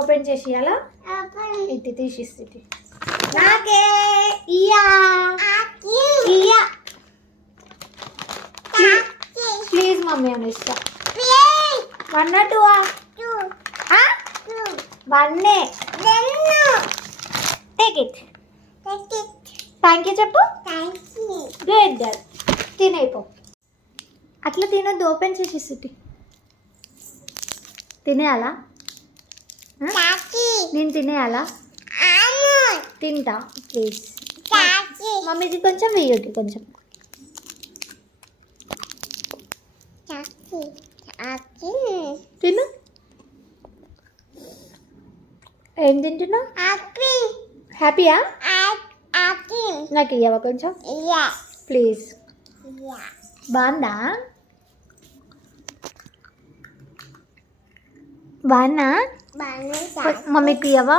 Open చేసి ఇవ్వాలా? ఇటు తీసిస్తుంది. నాకే ఇయ్యా ఇయ్యా ప్లీజ్ మమ్మీ అని ఇస్తా. 1 or 2? 1. Take it. Thank you చెప్పు. Good girl. తినేపో. అట్లా తినొద్దు, ఓపెన్ చేసి ఇస్తుంది. తినేయాలా? నేను తినేయాలా? తింటా ప్లీజ్. మమ్మీకి కొంచెం వెయ్యకి కొంచెం. తిను. ఏం తింటున్నావు? హ్యాపీయా? నాకు ఇయ్యవా కొంచెం ప్లీజ్? బాగుందా? బాగున్నా? మమ్మీకి ఇయ్యవా?